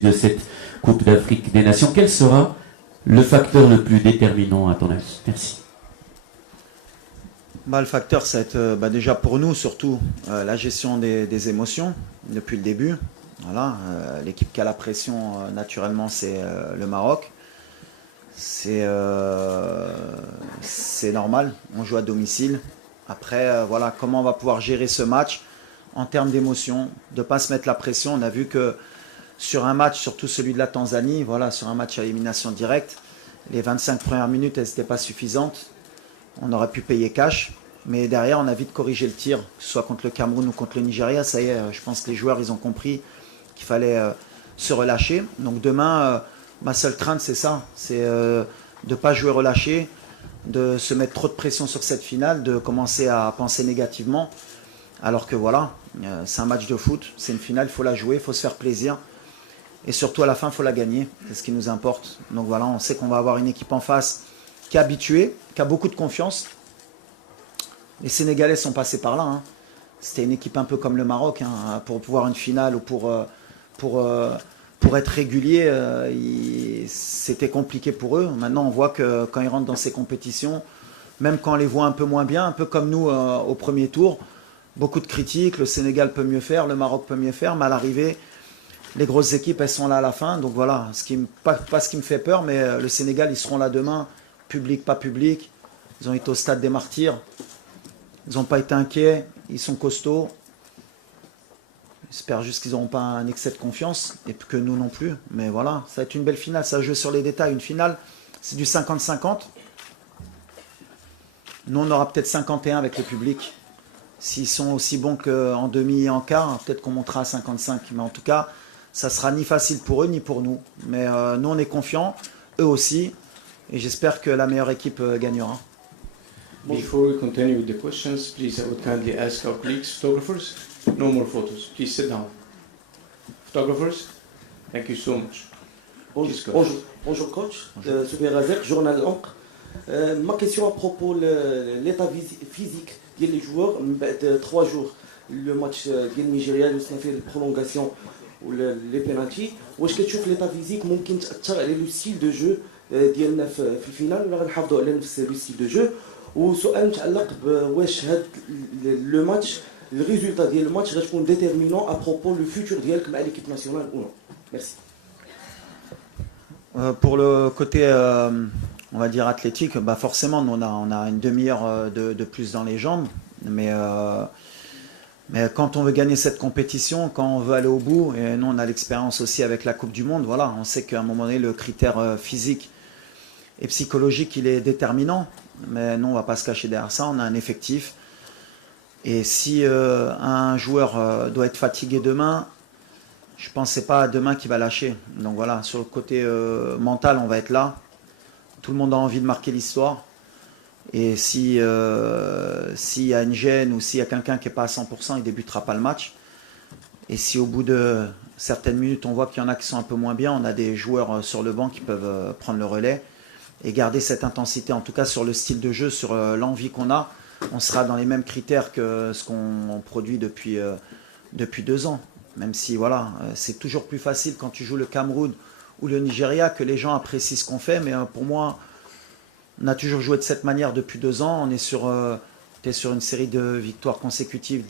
de cette Coupe d'Afrique des Nations. Quel sera le facteur le plus déterminant à ton avis? Merci. Le facteur, ça va être déjà pour nous, surtout la gestion des émotions depuis le début. Voilà, l'équipe qui a la pression, naturellement, c'est le Maroc. C'est normal, on joue à domicile. Après, voilà, comment on va pouvoir gérer ce match en termes d'émotion, de ne pas se mettre la pression. On a vu que sur un match, surtout celui de la Tanzanie, voilà, sur un match à élimination directe, les 25 premières minutes, elles n'étaient pas suffisantes. On aurait pu payer cash. Mais derrière, on a vite corrigé le tir, que ce soit contre le Cameroun ou contre le Nigeria. Ça y est, je pense que les joueurs, ils ont compris qu'il fallait se relâcher. Donc demain, ma seule crainte, c'est ça. C'est de ne pas jouer relâché, de se mettre trop de pression sur cette finale, de commencer à penser négativement. Alors que voilà, c'est un match de foot, c'est une finale, il faut la jouer, il faut se faire plaisir. Et surtout, à la fin, il faut la gagner. C'est ce qui nous importe. Donc voilà, on sait qu'on va avoir une équipe en face qui est habituée, qui a beaucoup de confiance. Les Sénégalais sont passés par là. Hein. C'était une équipe un peu comme le Maroc. Hein. Pour pouvoir une finale ou pour être régulier, c'était compliqué pour eux. Maintenant, on voit que quand ils rentrent dans ces compétitions, même quand on les voit un peu moins bien, un peu comme nous au premier tour, beaucoup de critiques. Le Sénégal peut mieux faire, le Maroc peut mieux faire, mais à l'arrivée, les grosses équipes, elles sont là à la fin. Donc voilà, pas ce qui me fait peur, mais le Sénégal, ils seront là demain, public, pas public. Ils ont été au stade des Martyrs. Ils n'ont pas été inquiets, ils sont costauds. J'espère juste qu'ils n'auront pas un excès de confiance, et que nous non plus. Mais voilà, ça va être une belle finale, ça joue sur les détails. Une finale, c'est du 50-50. Nous, on aura peut-être 51 avec le public. S'ils sont aussi bons qu'en demi et en quart, peut-être qu'on montera à 55. Mais en tout cas, ça sera ni facile pour eux, ni pour nous. Mais nous, on est confiants, eux aussi. Et j'espère que la meilleure équipe gagnera. Before we continue with the questions, please I would kindly ask our colleagues, photographers, no more photos. Please sit down. Photographers, thank you so much. Bonjour coach, Soufiane Razek, journal L'Ancre. Ma question à propos de l'état physique des joueurs, de 3 jours, le match du Nigeria, nous avons fait la prolongation ou les pénaltys. Est-ce que tu trouves l'état physique ممكن تأثر على le style de jeu ديالنا في الفينال ولا غنحافظوا على نفس le style de jeu؟ وسؤال متعلق بواش هذا لو ماتش الريزولتا ديال الماتش غتكون ديتيرمينون ابروبو لو فيتور ديالك مع ليكيب ناسيونال او نو ميرسي. Pour le côté, on va dire athlétique, bah forcément, on a une demi-heure de plus dans les jambes, mais quand on veut gagner cette compétition, quand on veut aller au bout, et nous on a l'expérience aussi avec la Coupe du Monde, voilà, on sait qu'à un moment donné, le critère physique et psychologique, il est déterminant. Mais non, on ne va pas se cacher derrière ça, on a un effectif. Et si un joueur doit être fatigué demain, je pense que ce n'est pas demain qu'il va lâcher. Donc voilà, sur le côté mental, on va être là. Tout le monde a envie de marquer l'histoire. Et s'il y a une gêne ou s'il y a quelqu'un qui n'est pas à 100%, il ne débutera pas le match. Et si au bout de certaines minutes, on voit qu'il y en a qui sont un peu moins bien, on a des joueurs sur le banc qui peuvent prendre le relais et garder cette intensité, en tout cas sur le style de jeu, sur l'envie qu'on a. On sera dans les mêmes critères que ce qu'on produit depuis 2 ans. Même si voilà, c'est toujours plus facile quand tu joues le Cameroun ou le Nigeria que les gens apprécient ce qu'on fait. Mais pour moi, on a toujours joué de cette manière depuis 2 ans. On est sur une série de victoires consécutives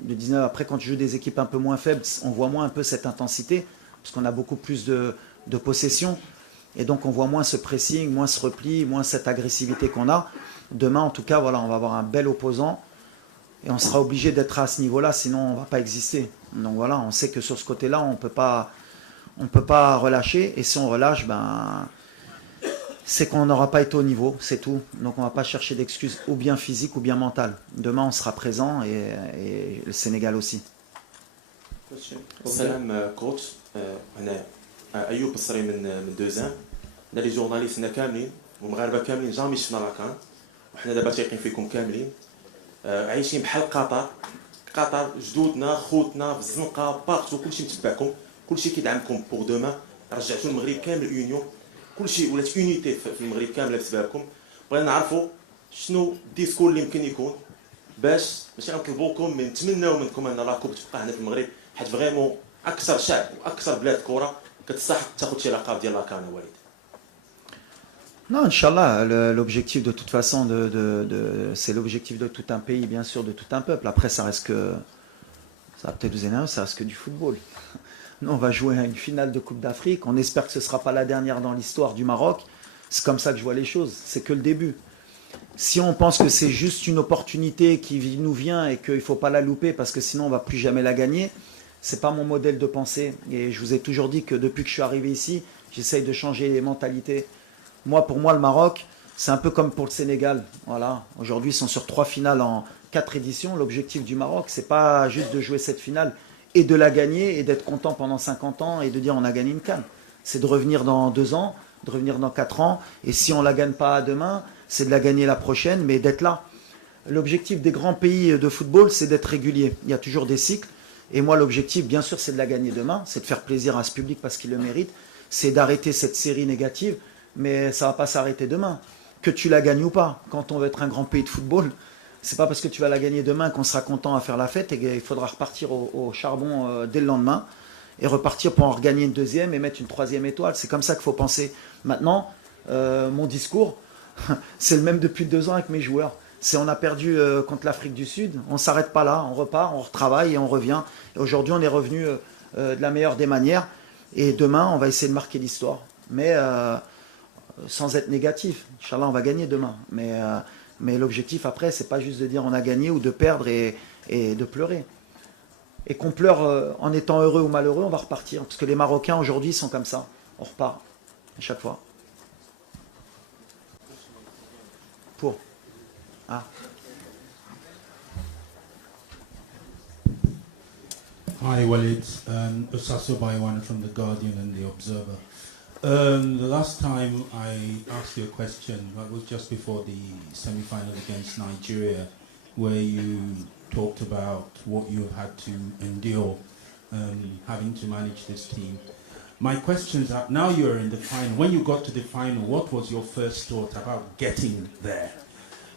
de 19. Après, quand tu joues des équipes un peu moins faibles, on voit moins un peu cette intensité, parce qu'on a beaucoup plus de possession. Et donc on voit moins ce pressing, moins ce repli, moins cette agressivité qu'on a. Demain, en tout cas, voilà, on va avoir un bel opposant. Et on sera obligé d'être à ce niveau-là, sinon on ne va pas exister. Donc voilà, on sait que sur ce côté-là, on ne peut pas relâcher. Et si on relâche, c'est qu'on n'aura pas été au niveau, c'est tout. Donc on ne va pas chercher d'excuses ou bien physiques ou bien mentales. Demain, on sera présent et le Sénégal aussi. Salam coach, أيوب الصري من 2 ans. حنا لي جورناليستنا كاملين والمغاربه كاملين جامي شفنا لاكان وحنا دابا تايقين فيكم كاملين عايشين بحال قطر جدودنا خوتنا في الزنقه بارتو كلشي متبعكم كلشي كيدعمكم بوغ دوما رجعتوا المغرب كامل يونيون كلشي ولات يونيتي في المغرب كامله بسببكم بغينا نعرفوا شنو الديسكور اللي يمكن يكون باش ماشي غنطلبوكم من نتمناو منكم ان لاكوب تبقى هنا في المغرب حيت فريمون اكثر شعب واكثر بلاد كره كتستحق تاخذ شي لقب ديال لاكان وليد؟ Non, Inch'Allah, l'objectif de toute façon, c'est l'objectif de tout un pays, bien sûr, de tout un peuple. Après, ça reste que, ça va peut-être vous énerver, ça reste que du football. Nous, on va jouer à une finale de Coupe d'Afrique. On espère que ce ne sera pas la dernière dans l'histoire du Maroc. C'est comme ça que je vois les choses. C'est que le début. Si on pense que c'est juste une opportunité qui nous vient et qu'il ne faut pas la louper parce que sinon on ne va plus jamais la gagner, ce n'est pas mon modèle de pensée. Et je vous ai toujours dit que depuis que je suis arrivé ici, j'essaye de changer les mentalités. Moi, pour moi, le Maroc, c'est un peu comme pour le Sénégal. Voilà. Aujourd'hui, ils sont sur 3 finales en 4 éditions. L'objectif du Maroc, c'est pas juste de jouer cette finale et de la gagner et d'être content pendant 50 ans et de dire on a gagné une CAN. C'est de revenir dans 2 ans, de revenir dans 4 ans. Et si on ne la gagne pas demain, c'est de la gagner la prochaine, mais d'être là. L'objectif des grands pays de football, c'est d'être régulier. Il y a toujours des cycles. Et moi, l'objectif, bien sûr, c'est de la gagner demain. C'est de faire plaisir à ce public parce qu'il le mérite. C'est d'arrêter cette série négative. Mais ça ne va pas s'arrêter demain. Que tu la gagnes ou pas, quand on veut être un grand pays de football, c'est pas parce que tu vas la gagner demain qu'on sera content à faire la fête et qu'il faudra repartir au charbon dès le lendemain et repartir pour en regagner une deuxième et mettre une 3e étoile. C'est comme ça qu'il faut penser. Maintenant, mon discours, c'est le même depuis 2 ans avec mes joueurs. C'est on a perdu contre l'Afrique du Sud, on ne s'arrête pas là, on repart, on retravaille et on revient. Et aujourd'hui, on est revenu de la meilleure des manières et demain, on va essayer de marquer l'histoire. Mais sans être négatif. Inch'Allah, on va gagner demain. Mais l'objectif après, c'est pas juste de dire on a gagné ou de perdre et de pleurer. Et qu'on pleure en étant heureux ou malheureux, on va repartir. Parce que les Marocains aujourd'hui sont comme ça. On repart à chaque fois. Pour. Ah. Hi Walid, Osaso Baiwan from The Guardian and The Observer. The last time I asked you a question, that was just before the semi-final against Nigeria, where you talked about what you had to endure having to manage this team. My questions are, now you're in the final, when you got to the final, what was your first thought about getting there?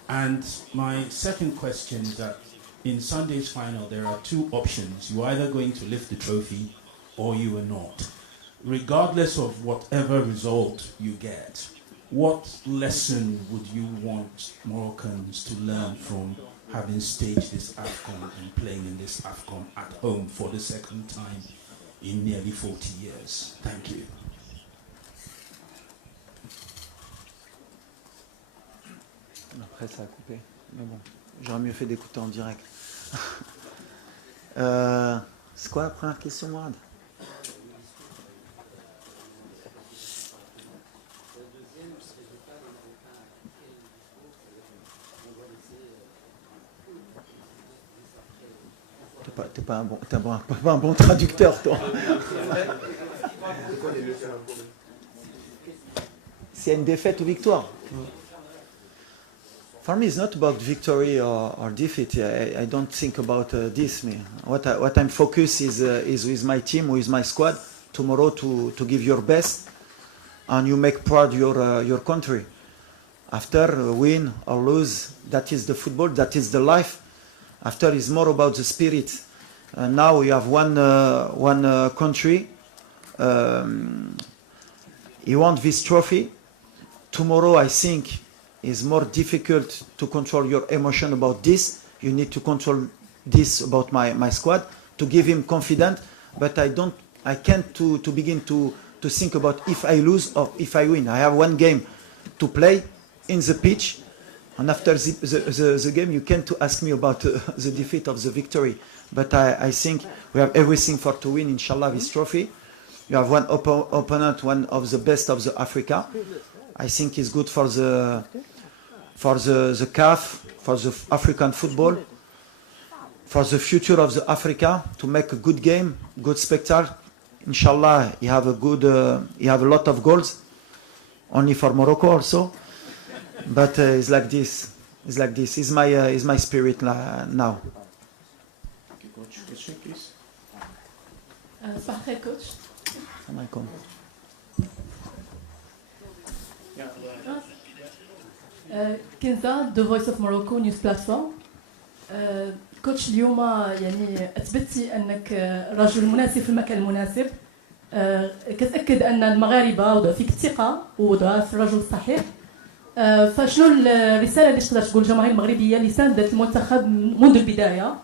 And my second question is that in Sunday's final, there are 2 options. You're either going to lift the trophy or you are not. Regardless of whatever result you get, what lesson would you want Moroccans to learn from having staged this AFCON and playing in this AFCON at home for the second time in nearly 40 years? Thank you. Après, ça a coupé. Mais bon, j'aurais mieux fait d'écouter en direct. C'est quoi la première question, Mourad? T'es pas un bon traducteur, toi. S'il y a une défaite ou victoire. For me, it's not about victory or defeat. I don't think about this. What I'm focused is with my team, with my squad, tomorrow to give your best, and you make proud your country. After win or lose, that is the football, that is the life. After is more about the spirit. Now we have one country. You want this trophy. Tomorrow, I think, is more difficult to control your emotion about this. You need to control this about my squad to give him confidence. But I can't to begin to think about if I lose or if I win. I have one game to play in the pitch, and after the game, you can't to ask me about the defeat of the victory. But I think we have everything for to win, inshallah, this trophy. You have one opponent, one of the best of the Africa. I think it's good for the CAF, for the African football, for the future of the Africa, to make a good game, good spectacle. Inshallah, you have a lot of goals, only for Morocco also. But it's like this. It's like this. It's my spirit now. Question, please. Parfait, coach. كنزة The Voice of Morocco News Platform. كوتش اليوم يعني اثبتي انك رجل مناسب في المكان المناسب. كتأكد أن المغاربة وضعوا فيك الثقة ووضعوا في الرجل الصحيح. فشنو الرسالة اللي تقدر تقول الجماهير المغربية اللي ساندت المنتخب منذ البداية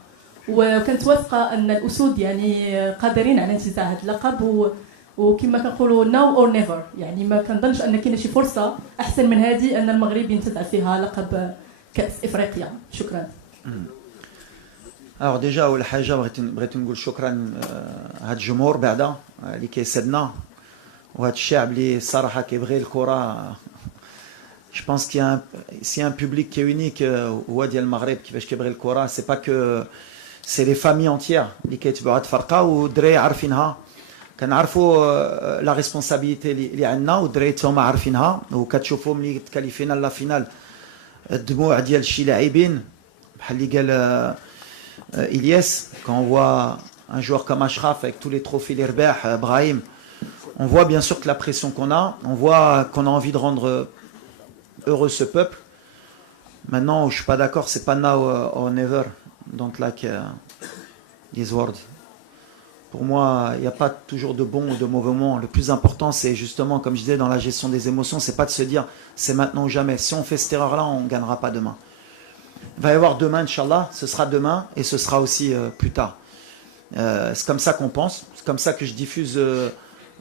وكانت واثقة أن الأسود يعني قادرين على انتزاع هذا اللقب وكما كنقولوا now or never، يعني ما كنظنش أن كاينة شي فرصة أحسن من هذه أن المغرب ينتزع فيها لقب كأس إفريقيا. شكرا. Alors déjà أول حاجة بغيت نقول شكرا هاد الجمهور بعدا اللي كيسدنا وهاد الشعب اللي الصراحة كيبغي الكرة. Je pense qu'il y a s'il y a un public qui est unique هو ديال المغرب كيفاش كيبغي الكرة. c'est pas que c'est les familles entières اللي كيتبعوا هاد الفرقة والدراري عارفينها كنعرفوا لا ريسبونسابيلتي اللي عندنا والدراري هما عارفينها وكتشوفوا ملي تكاليفينا لا فينال الدموع ديال شي لاعبين بحال اللي قال Ilyes, quand on voit un joueur comme Ashraf avec tous les trophées les Rbah, Brahim, on voit bien sûr que la pression qu'on a, on voit qu'on a envie de rendre heureux ce peuple. Maintenant, je suis pas d'accord, c'est pas now or never. Don't like these words. Pour moi, il n'y a pas toujours de bons ou de mauvais moments. Le plus important, c'est justement, comme je disais, dans la gestion des émotions, c'est pas de se dire c'est maintenant ou jamais. Si on fait cette erreur-là, on ne gagnera pas demain. Il va y avoir demain, Inch'Allah, ce sera demain et ce sera aussi plus tard. C'est comme ça qu'on pense, c'est comme ça que je diffuse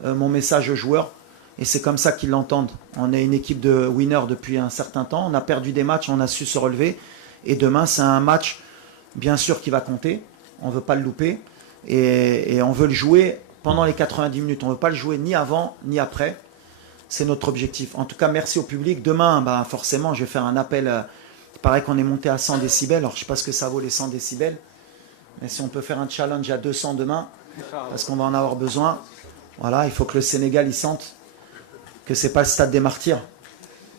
mon message aux joueurs et c'est comme ça qu'ils l'entendent. On est une équipe de winners depuis un certain temps, on a perdu des matchs, on a su se relever et demain c'est un match bien sûr qui va compter, on ne veut pas le louper et on veut le jouer pendant les 90 minutes, on ne veut pas le jouer ni avant ni après, c'est notre objectif. En tout cas, merci au public. Demain, forcément, je vais faire un appel. Il paraît qu'on est monté à 100 décibels. Alors, je ne sais pas ce que ça vaut les 100 décibels. Mais si on peut faire un challenge à 200 demain, parce qu'on va en avoir besoin, voilà, il faut que le Sénégal y sente que ce n'est pas le stade des martyrs.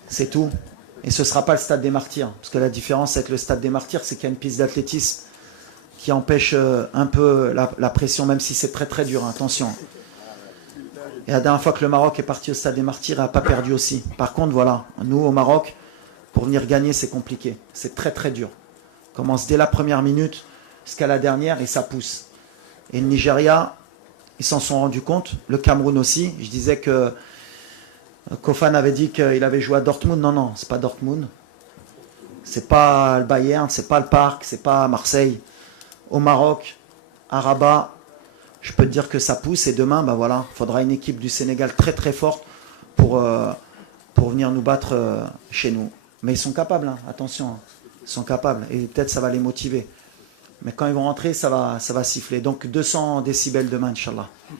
C'est tout. Et ce ne sera pas le stade des martyrs. Parce que la différence avec le stade des martyrs, c'est qu'il y a une piste d'athlétisme qui empêche un peu la pression, même si c'est très très dur. Attention. Et la dernière fois que le Maroc est parti au stade des martyrs, il n'a pas perdu aussi. Par contre, voilà, nous au Maroc, pour venir gagner, c'est compliqué. C'est très très dur. On commence dès la première minute jusqu'à la dernière et ça pousse. Et le Nigeria, ils s'en sont rendus compte. Le Cameroun aussi. Je disais que Kofan avait dit qu'il avait joué à Dortmund. Non, non, c'est pas Dortmund. C'est pas le Bayern, c'est pas le Parc, c'est pas Marseille. Au Maroc, à Rabat, je peux te dire que ça pousse. Et demain, voilà, il faudra une équipe du Sénégal très très forte pour venir nous battre chez nous. Mais ils sont capables, hein, attention, hein. Ils sont capables. Et peut-être ça va les motiver. Mais quand ils vont rentrer, ça va siffler. Donc 200 décibels demain, Inch'Allah.